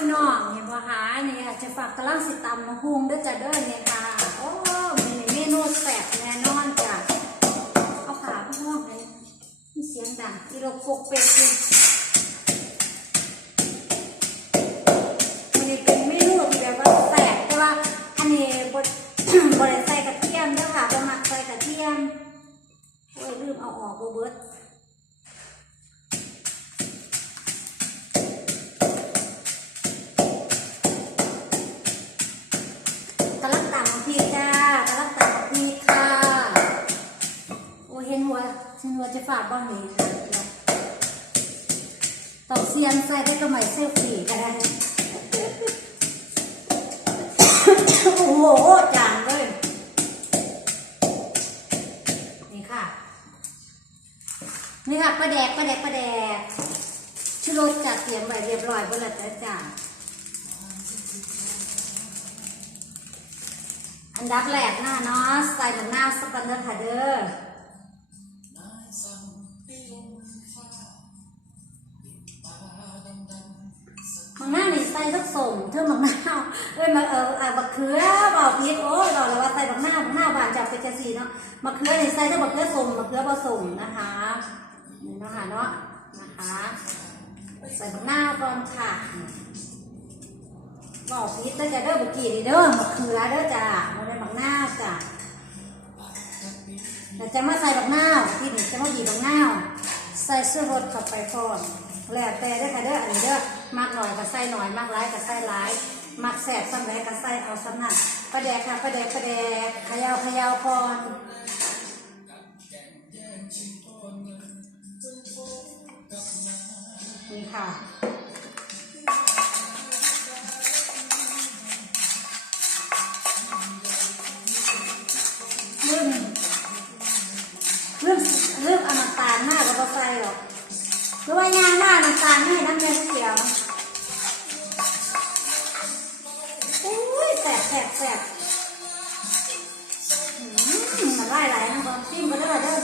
พี่น้องเห็นบ่คะนี่ค่ะจะฝากกระลังสิตำมะฮุงเด้อจ้ะเด้อนี่ยค่ะโอ้มีเมนูแซ่บแน่นอนจ้ะเอาขาพี่น้องเลยมีเสียงดังอีโรปกเป็ดเลย เห็นวเห็นหัวจะฝาดบ้างนี้ต่อเซียนใส่ได้ก็ไม่เซลฟี่ก็ได้โอ้โหจางเลย นี่ค่ะ นี่ค่ะปลาแดกปลาแดกปลาแดกชุรจัดเตรียมไว้เรียบร้อยบนและจ้าอันดับแรกหน้าเนาะใส่หนังหน้าสกันเดอร์ค่ะเด้อ ทักส่งเธอมังหน้าเอ้ยมาเอออะบักเขือบอกพีดโอ้ยบอกเลยว่าใส่บักหน้าบักหน้าบานจับไปจะสีเนาะมะเขือนี่ใส่ถ้าบักเขือส่งมะเขือผสมนะคะนี่เนาะค่ะเนาะนะคะใส่บักหน้าก่อนค่ะบอกพีดเด้จะเด้อบุกี้นี่เด้อมะเขือเด้อจ้ามาในบักหน้าจ้ะแต่จะมาใส่บักหน้าที่นี่จะมาบีบบักหน้าใส่เสื้อรถเข้าไปก่อนแล้วแต่เด้อค่ะเด้ออันนี้เด้อ มากหน่อยก็ใส่หน่อยมากหลายก็ใส่หลายมักแสบซ้ำแรกก็ใส่เอาซ้ำนั่นประแดกค่ะประแดกประแดกขยาวขยาวก่อนนี่ค่ะเรื่องเรื่องเรื่องอาน้ำตาลมากกว่าใส่หรอก ราะว่ายางมาน้ำตาลให้น้ำแดงเขียวอุ้ยแสบแสบแสบอืมมันไล่ไหลนะบอลจิ้มไปเด้อเด้อ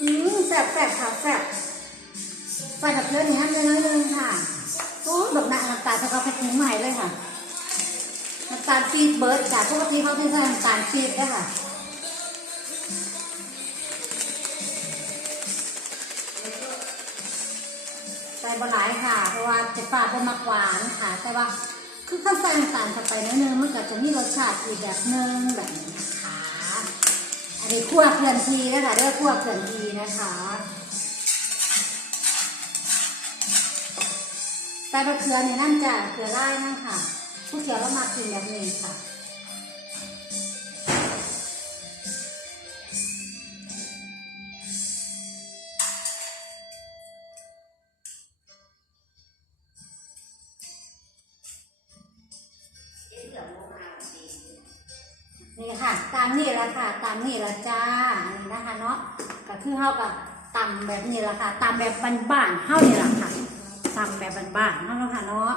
อืมแสบแสบค่ะแสบใส่กับเยอะนี่ฮะเยอะน้อยนึงค่ะโอ้ยแบบหนักน้ำตาลถ้าเขาไปทิ้งใหม่เลยค่ะน้ำตาลปี๊บเบิร์ดจากปกติเขาจะใช้น้ำตาลปี๊บด้ค่ะ บหลายค่ะ เพราะว่าจะฝาดเป็นมักหวานค่ะ แต่ว่าคือข้าวใส่น้ำตาลเข้าไปนิดนึงมันก็จะมีรสชาติอีกแบบนึงแบบนี้นะคะอันนี้คั่วเพื่อนทีนะคะเรียกคั่วเพื่อนทีนะคะใส่บะเขือนี่นั่นจ้ะเขือไล่นั่นค่ะผู้เขียวเรามากินแบบนี้ค่ะ นี่ค่ะ ตามนี่ละค่ะ ตามนี่ละจ้านี่นะคะเนาะก็คือเฮากับตำแบบนี้ละค่ะตำแบบบ้านๆเฮานี่ละค่ะตำแบบบ้านๆเฮาเนาะค่ะเนาะ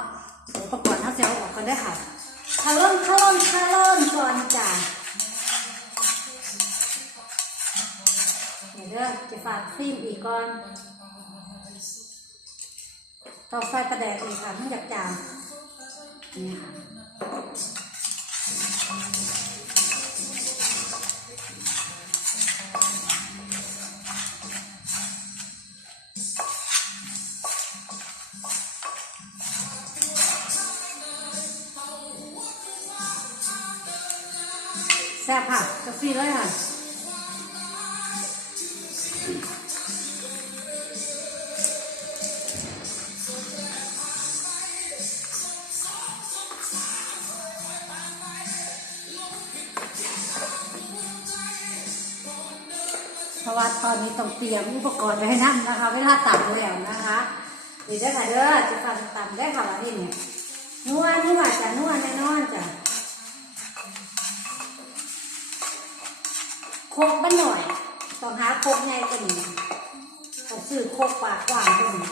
อุปกรณ์เฮาจะเอาออกกันได้ค่ะคาร่นคาร่นคาร่นก่อนจ้าเดี๋ยวเด้อจะฝากฟิล์มอีกก่อนต่อไฟกระแดกอีกค่ะไม่อยากจาม นี่ค่ะแซ่บค่ะกาแฟเลยค่ะ ว่าตอนนี้ต้องเตรียมอุปกรณ์ไว้ให้นั่นนะคะ เวลาตัดแล้วนะคะดีได้ค่ะเด้อจะฟังตัดได้ค่ะวันนี้เนี่ยนวดนวดจ้ะนวดแน่นอนจ้ะโคกบ้านหน่อย ต้องหาโคกใหญ่กว่านี้ต้องซื้อโคกปากกว้างกว่านี้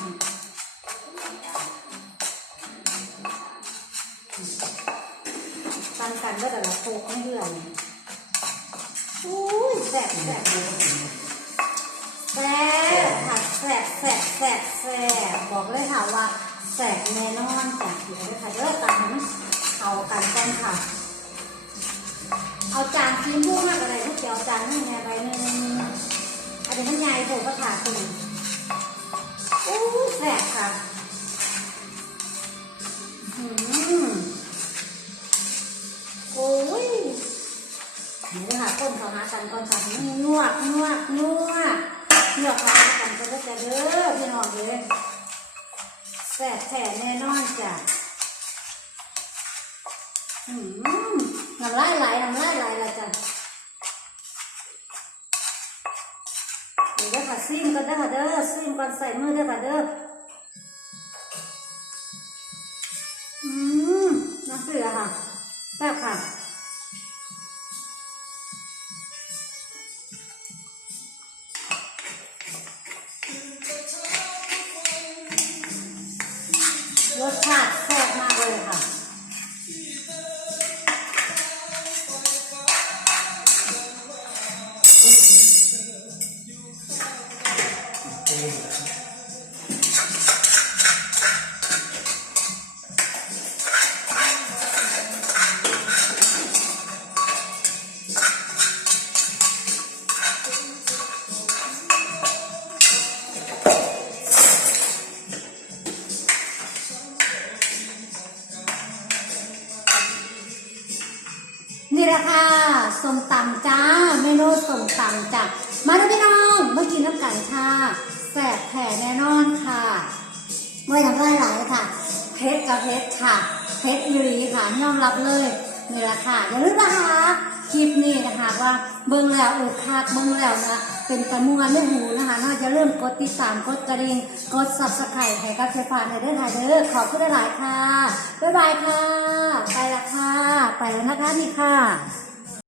ปันกันก็แต่ละโคกไม่เลื่อนอุ้ยแสบแสบเลย แสบค่ะแสบแสบแสบแสบบอกเลยค่ะว่าแสบแน่นอนจ้ะเยวด้วยค่ะเด้อตามให้มันเอากันกันค่ะ เอาจานซีม่วงมากอะไรลูกเดียวจานนั่ไงอะไรนึงอันนี้มันใหญ่โผล่ก็ขาดคุณอู้แสบค่ะอืมโอ้ยนี่เลยค่ะต้มเขาหากันก่อนค่ะให้มันนวดนวดนวด เลือกเขาหากันก็จะเด้อพี่น้องเลยแสบแฉแน่นอนจ้ะอืมน้ำลายไหลน้ำลายไหลละจ้ะเดี๋ยวค่ะซิมกันเด้อค่ะเด้อซิมก่อนใส่มือเด้อค่ะเด้ออืมน้ำเกลือค่ะแซ่บค่ะ รสชาติ ค่ะส้มตำจ้าเมนูส้มตำจ้ะมาดูพี่น้องมากินน้ำกันค่ะแสบแผ่แน่นอนค่ะไม่ทำได้หลายค่ะเพชรกับเพชรค่ะเพชรอีหลีค่ะยอมรับเลยนี่แหละค่ะอย่าลืมนะคะ คลิปนี้นะคะว่าเบิ้งแล้วเออคากเบิ้งแล้วนะเป็นตะมวนไม่หูนะคะน่าจะเริ่มกดติดตามกดกระดิ่งกดสับสไครต์ให้กับเชฟฟานในเด้อค่ะเด้อขอบคุณหลายค่ะบ๊ายบายค่ะ ไปละค่ะ ไปแล้วนะคะนี่ค่ะ